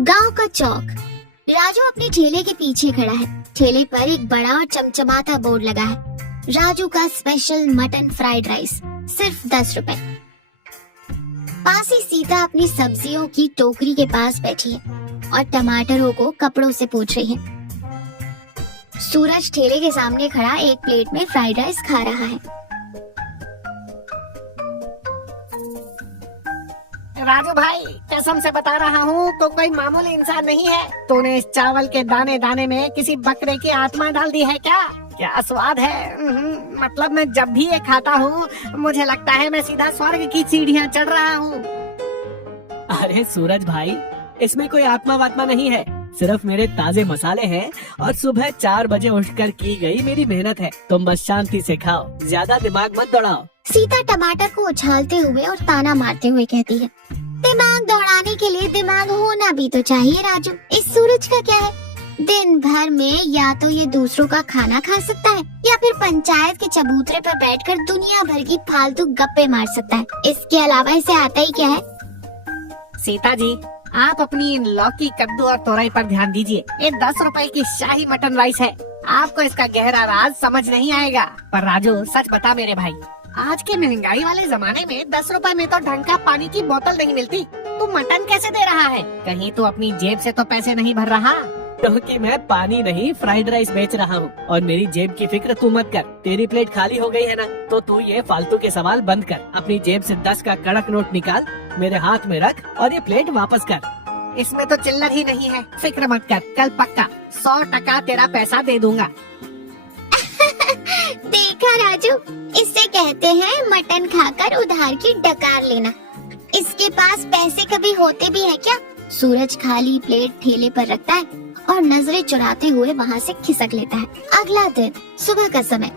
गांव का चौक। राजू अपने ठेले के पीछे खड़ा है। ठेले पर एक बड़ा और चमचमाता बोर्ड लगा है, राजू का स्पेशल मटन फ्राइड राइस, सिर्फ 10 रुपए। पास ही सीता अपनी सब्जियों की टोकरी के पास बैठी है और टमाटरों को कपड़ों से पोंछ रही है। सूरज ठेले के सामने खड़ा एक प्लेट में फ्राइड राइस खा रहा है। राजू भाई, कसम से बता रहा हूँ तो कोई मामूली इंसान नहीं है। तूने इस चावल के दाने दाने में किसी बकरे की आत्मा डाल दी है क्या? क्या स्वाद है। मतलब मैं जब भी ये खाता हूँ मुझे लगता है मैं सीधा स्वर्ग की सीढ़ियाँ चढ़ रहा हूँ। अरे सूरज भाई, इसमें कोई आत्मा वात्मा नहीं है, सिर्फ मेरे ताजे मसाले हैं और सुबह 4 बजे उठकर की गई मेरी मेहनत है। तुम बस शांति से खाओ, ज्यादा दिमाग मत दौड़ाओ। सीता टमाटर को उछालते हुए और ताना मारते हुए कहती है, दिमाग दौड़ाने के लिए दिमाग होना भी तो चाहिए राजू। इस सूरज का क्या है, दिन भर में या तो ये दूसरों का खाना खा सकता है या फिर पंचायत के चबूतरे पर बैठकर दुनिया भर की फालतू गप्पे मार सकता है। इसके अलावा इसे आता ही क्या है। सीता जी, आप अपनी इन लौकी, कद्दू और तोरई पर ध्यान दीजिए। ये 10 रुपए की शाही मटन राइस है, आपको इसका गहरा राज समझ नहीं आएगा। पर राजू सच बता मेरे भाई, आज के महंगाई वाले जमाने में 10 रुपए में तो ढंग का पानी की बोतल नहीं मिलती। तू मटन कैसे दे रहा है? कहीं तू अपनी जेब से तो पैसे नहीं भर रहा? क्योंकि मैं पानी नहीं फ्राइड राइस बेच रहा हूँ और मेरी जेब की फिक्र तू मत कर। तेरी प्लेट खाली हो गई है ना, तो तू ये फालतू के सवाल बंद कर। अपनी जेब से 10 का कड़क नोट निकाल, मेरे हाथ में रख और ये प्लेट वापस कर। इसमें तो चिल्लर ही नहीं है। फिक्र मत कर, कल पक्का 100% तेरा पैसा दे दूंगा। देखा राजू, इसे कहते हैं मटन खाकर उधार की डकार लेना। इसके पास पैसे कभी होते भी है क्या? सूरज खाली प्लेट ठेले पर रखता है और नजरें चुराते हुए वहाँ से खिसक लेता है। अगला दिन सुबह का समय।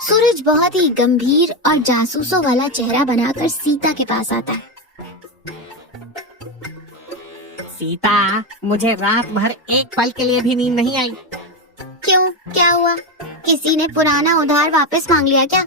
सूरज बहुत ही गंभीर और जासूसों वाला चेहरा बनाकर सीता के पास आता है। सीता, मुझे रात भर एक पल के लिए भी नींद नहीं आई। क्यों, क्या हुआ? किसी ने पुराना उधार वापस मांग लिया क्या?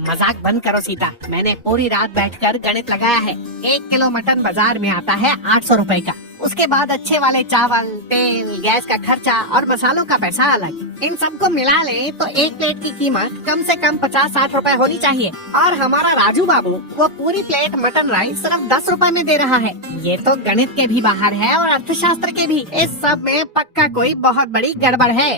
मजाक बंद करो सीता, मैंने पूरी रात बैठकर गणित लगाया है। 1 किलो मटन बाजार में आता है 800 रुपए का। उसके बाद अच्छे वाले चावल, तेल, गैस का खर्चा और मसालों का पैसा अलग। इन सबको मिला ले तो एक प्लेट की कीमत कम से कम 50-60 रुपए होनी चाहिए। और हमारा राजू बाबू वो पूरी प्लेट मटन राइस सिर्फ 10 रुपए में दे रहा है। ये तो गणित के भी बाहर है और अर्थशास्त्र के भी। इस सब में पक्का कोई बहुत बड़ी गड़बड़ है।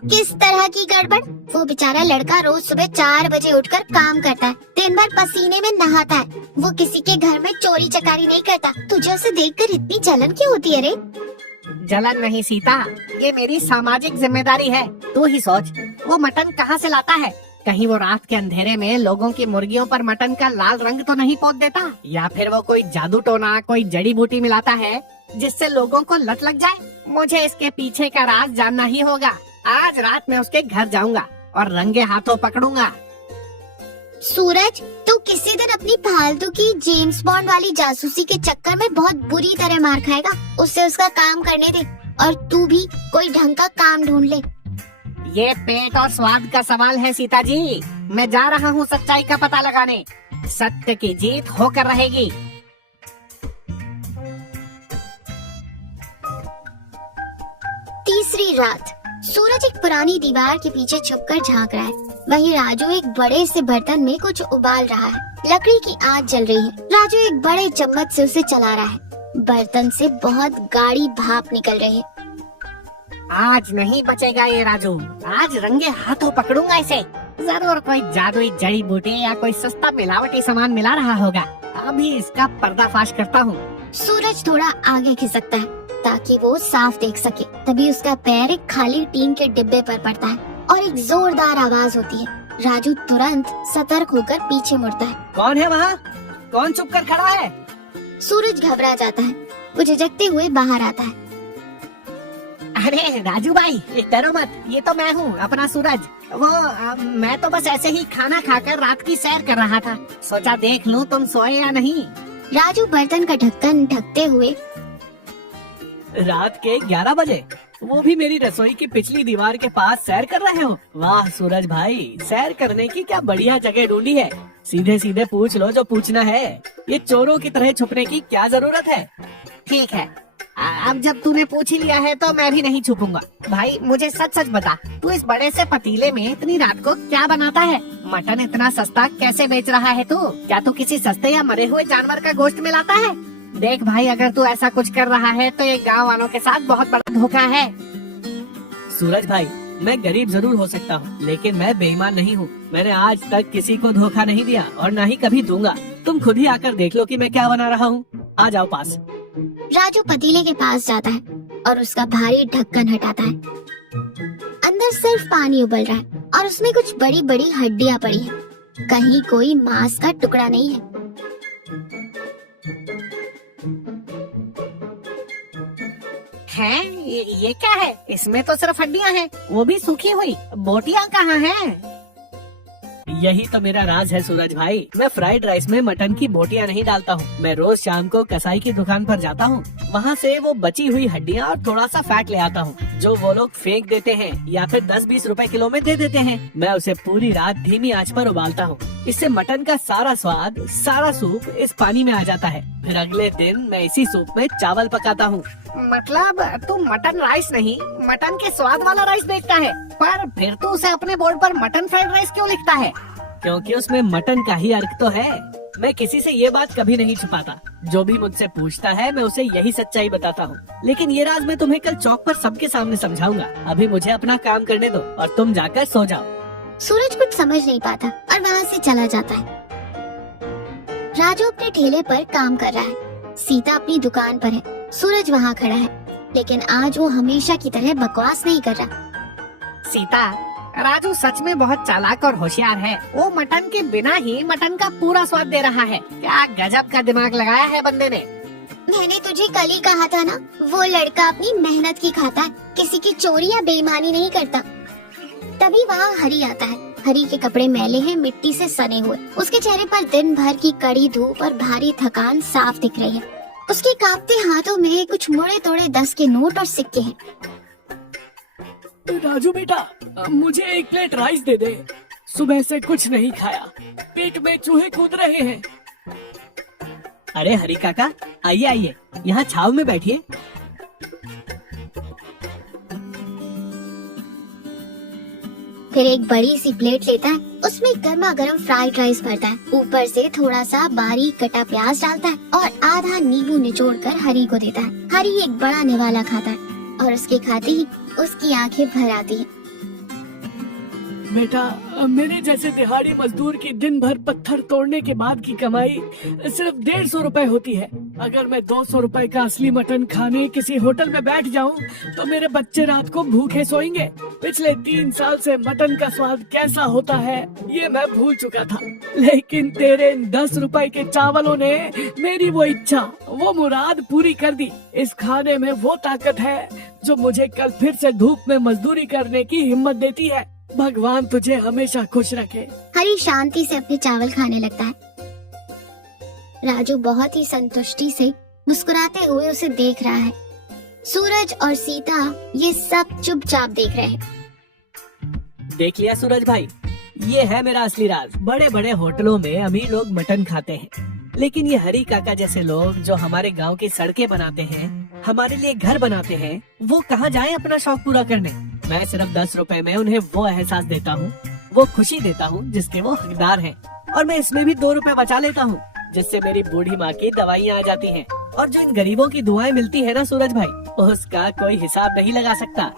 किस तरह की गड़बड़? वो बेचारा लड़का रोज सुबह 4 बजे उठकर काम करता है, दिन भर पसीने में नहाता है। वो किसी के घर में चोरी चकारी नहीं करता। तुझे उसे देखकर इतनी जलन क्यों होती है रे? जलन नहीं सीता, ये मेरी सामाजिक जिम्मेदारी है। तू ही सोच, वो मटन कहाँ से लाता है? कहीं वो रात के अंधेरे में लोगों की मुर्गियों पर मटन का लाल रंग तो नहीं पोत देता? या फिर वो कोई जादू टोना, कोई जड़ी बूटी मिलाता है जिससे लोगों को लत लग जाए? मुझे इसके पीछे का राज जानना ही होगा। आज रात में उसके घर जाऊंगा और रंगे हाथों पकड़ूंगा। सूरज, तू किसी दिन अपनी फालतू की जेम्स बॉन्ड वाली जासूसी के चक्कर में बहुत बुरी तरह मार खाएगा। उससे उसका काम करने दे और तू भी कोई ढंग का काम ढूंढ ले। ये पेट और स्वाद का सवाल है सीता जी। मैं जा रहा हूँ सच्चाई का पता लगाने। सत्य की जीत होकर रहेगी। तीसरी रात। सूरज एक पुरानी दीवार के पीछे छुपकर झांक रहा है। वहीं राजू एक बड़े से बर्तन में कुछ उबाल रहा है। लकड़ी की आग जल रही है। राजू एक बड़े चम्मच से उसे चला रहा है। बर्तन से बहुत गाढ़ी भाप निकल रही है। आज नहीं बचेगा ये राजू। आज रंगे हाथों पकड़ूंगा इसे। जरूर कोई जादुई जड़ी बूटी या कोई सस्ता मिलावटी सामान मिला रहा होगा। अभी इसका पर्दाफाश करता हूँ। सूरज थोड़ा आगे खिसकता है ताकि वो साफ देख सके। तभी उसका पैर एक खाली टीन के डिब्बे पर पड़ता है और एक जोरदार आवाज होती है। राजू तुरंत सतर्क होकर पीछे मुड़ता है। कौन है वहाँ? कौन चुप कर खड़ा है? सूरज घबरा जाता है। वो झिझकते हुए बाहर आता है। अरे राजू भाई, डरो मत, ये तो मैं हूँ, अपना सूरज। मैं तो बस ऐसे ही खाना खाकर रात की सैर कर रहा था। सोचा देख लूँ तुम सोए या नहीं। राजू बर्तन का ढक्कन ढकते हुए, रात के 11 बजे? वो भी मेरी रसोई की पिछली दीवार के पास सैर कर रहे हो। वाह सूरज भाई, सैर करने की क्या बढ़िया जगह ढूंढी है। सीधे सीधे पूछ लो जो पूछना है। ये चोरों की तरह छुपने की क्या जरूरत है। ठीक है, अब जब तूने पूछ ही लिया है तो मैं भी नहीं छुपूंगा। भाई मुझे सच सच बता, तू इस बड़े से पतीले में इतनी रात को क्या बनाता है? मटन इतना सस्ता कैसे बेच रहा है तू? क्या तू किसी सस्ते या मरे हुए जानवर का गोश्त मिलाता है? देख भाई, अगर तू ऐसा कुछ कर रहा है तो ये गांव वालों के साथ बहुत बड़ा धोखा है। सूरज भाई, मैं गरीब जरूर हो सकता हूँ, लेकिन मैं बेईमान नहीं हूँ। मैंने आज तक किसी को धोखा नहीं दिया और न ही कभी दूंगा। तुम खुद ही आकर देख लो कि मैं क्या बना रहा हूँ। आ जाओ पास। राजू पतीले के पास जाता है और उसका भारी ढक्कन हटाता है। अंदर सिर्फ पानी उबल रहा है और उसमें कुछ बड़ी बड़ी हड्डियां पड़ी हैं। कहीं कोई मांस का टुकड़ा नहीं है। ये क्या है? इसमें तो सिर्फ हड्डियां हैं, वो भी सूखी हुई। बोटियां कहाँ हैं? यही तो मेरा राज है सूरज भाई। मैं फ्राइड राइस में मटन की बोटियां नहीं डालता हूँ। मैं रोज शाम को कसाई की दुकान पर जाता हूँ, वहाँ से वो बची हुई हड्डियाँ और थोड़ा सा फैट ले आता हूँ, जो वो लोग फेंक देते हैं या फिर 10-20 रुपए किलो में दे देते हैं। मैं उसे पूरी रात धीमी आंच पर उबालता हूँ। इससे मटन का सारा स्वाद, सारा सूप इस पानी में आ जाता है। फिर अगले दिन मैं इसी सूप में चावल पकाता हूँ। मतलब तू मटन राइस नहीं, मटन के स्वाद वाला राइस बेचता है। पर फिर तू उसे अपने बोर्ड पर मटन फ्राइड राइस क्यों लिखता है? क्योंकि उसमें मटन का ही अर्क तो है। मैं किसी से ये बात कभी नहीं छुपाता। जो भी मुझसे पूछता है मैं उसे यही सच्चाई बताता हूँ। लेकिन ये राज मैं तुम्हें कल चौक पर सबके सामने समझाऊंगा। अभी मुझे अपना काम करने दो और तुम जाकर सो जाओ। सूरज कुछ समझ नहीं पाता और वहाँ से चला जाता है। राजू अपने ठेले पर काम कर रहा है। सीता अपनी दुकान पर है। सूरज वहाँ खड़ा है, लेकिन आज वो हमेशा की तरह बकवास नहीं कर रहा। सीता, राजू सच में बहुत चालाक और होशियार है। वो मटन के बिना ही मटन का पूरा स्वाद दे रहा है। क्या गजब का दिमाग लगाया है बंदे ने। मैंने तुझे कल ही कहा था ना, वो लड़का अपनी मेहनत की खाता है, किसी की चोरी या बेईमानी नहीं करता। तभी वहाँ हरी आता है। हरी के कपड़े मैले हैं, मिट्टी से सने हुए। उसके चेहरे पर दिन भर की कड़ी धूप और भारी थकान साफ दिख रही है। उसके कांपते हाथों में कुछ मुड़े तोड़े 10 के नोट और सिक्के हैं। राजू बेटा, मुझे 1 प्लेट राइस दे दे। सुबह से कुछ नहीं खाया, पेट में चूहे कूद रहे हैं। अरे हरी काका, आइए आइए, यहाँ छाव में बैठिए। फिर एक बड़ी सी प्लेट लेता है, उसमें गर्मा गर्म फ्राइड राइस भरता है, ऊपर से थोड़ा सा बारीक कटा प्याज डालता है और आधा नींबू निचोड़कर हरी को देता है। हरी एक बड़ा निवाला खाता है और उसके खाते ही उसकी आंखें भर आती हैं। बेटा, मेरे जैसे दिहाड़ी मजदूर की दिन भर पत्थर तोड़ने के बाद की कमाई सिर्फ 150 रुपए होती है। अगर मैं 200 रुपए का असली मटन खाने किसी होटल में बैठ जाऊं, तो मेरे बच्चे रात को भूखे सोएंगे। पिछले 3 साल से मटन का स्वाद कैसा होता है ये मैं भूल चुका था, लेकिन तेरे 10 रुपए के चावलों ने मेरी वो इच्छा, वो मुराद पूरी कर दी। इस खाने में वो ताकत है जो मुझे कल फिर से धूप में मजदूरी करने की हिम्मत देती है। भगवान तुझे हमेशा खुश रखे। हरी शांति से अपने चावल खाने लगता है। राजू बहुत ही संतुष्टि से मुस्कुराते हुए उसे देख रहा है। सूरज और सीता ये सब चुपचाप देख रहे हैं। देख लिया सूरज भाई, ये है मेरा असली राज। बड़े बड़े होटलों में अमीर लोग मटन खाते हैं, लेकिन ये हरी काका जैसे लोग जो हमारे गांव की सड़कें बनाते हैं, हमारे लिए घर बनाते हैं, वो कहाँ जाएं अपना शौक पूरा करने। मैं सिर्फ 10 रुपए में उन्हें वो एहसास देता हूँ, वो खुशी देता हूँ जिसके वो हकदार हैं। और मैं इसमें भी 2 रुपए बचा लेता हूँ, जिससे मेरी बूढ़ी माँ की दवाइयाँ आ जाती हैं। और जो इन गरीबों की दुआएं मिलती है ना सूरज भाई, उसका कोई हिसाब नहीं लगा सकता।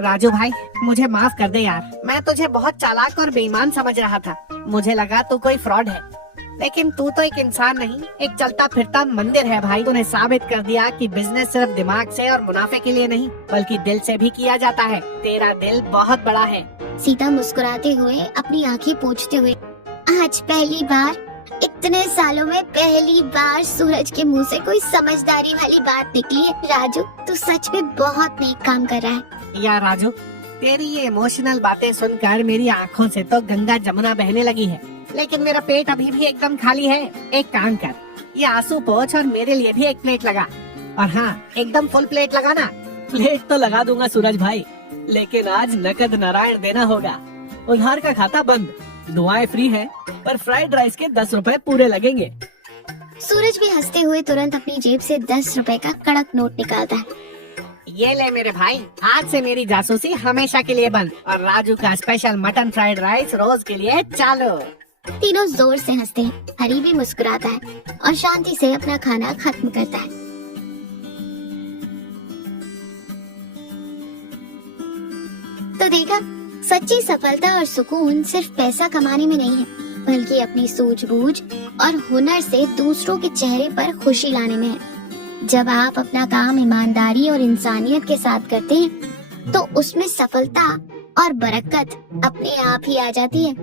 राजू भाई, मुझे माफ कर दे यार। मैं तुझे बहुत चालाक और बेईमान समझ रहा था। मुझे लगा तू कोई फ्रॉड है, लेकिन तू तो एक इंसान नहीं, एक चलता फिरता मंदिर है भाई। तूने साबित कर दिया कि बिजनेस सिर्फ दिमाग से और मुनाफे के लिए नहीं, बल्कि दिल से भी किया जाता है। तेरा दिल बहुत बड़ा है। सीता मुस्कुराते हुए अपनी आंखें पोंछते हुए, आज पहली बार, इतने सालों में पहली बार सूरज के मुंह से कोई समझदारी वाली बात निकली है। राजू, तू सच में बहुत नेक काम कर रहा है। यार राजू, तेरी ये इमोशनल बातें सुनकर मेरी आँखों से तो गंगा जमुना बहने लगी है, लेकिन मेरा पेट अभी भी एकदम खाली है। एक काम कर, ये आंसू पोंछ और मेरे लिए भी 1 प्लेट लगा। और हाँ, एकदम फुल प्लेट लगाना, प्लेट तो लगा दूंगा सूरज भाई, लेकिन आज नकद नारायण देना होगा। उधार का खाता बंद, दुआएं फ्री है, पर फ्राइड राइस के 10 रुपए पूरे लगेंगे। सूरज भी हंसते हुए तुरंत अपनी जेब से 10 रुपए का कड़क नोट निकालता है। ये ले मेरे भाई, आज से मेरी जासूसी हमेशा के लिए बंद और राजू का स्पेशल मटन फ्राइड राइस रोज के लिए चालू। तीनों जोर से हंसते हैं। हरी भी मुस्कुराता है और शांति से अपना खाना खत्म करता है। तो देखा, सच्ची सफलता और सुकून सिर्फ पैसा कमाने में नहीं है, बल्कि अपनी सूझबूझ और हुनर से दूसरों के चेहरे पर खुशी लाने में है। जब आप अपना काम ईमानदारी और इंसानियत के साथ करते हैं, तो उसमें सफलता और बरकत अपने आप ही आ जाती है।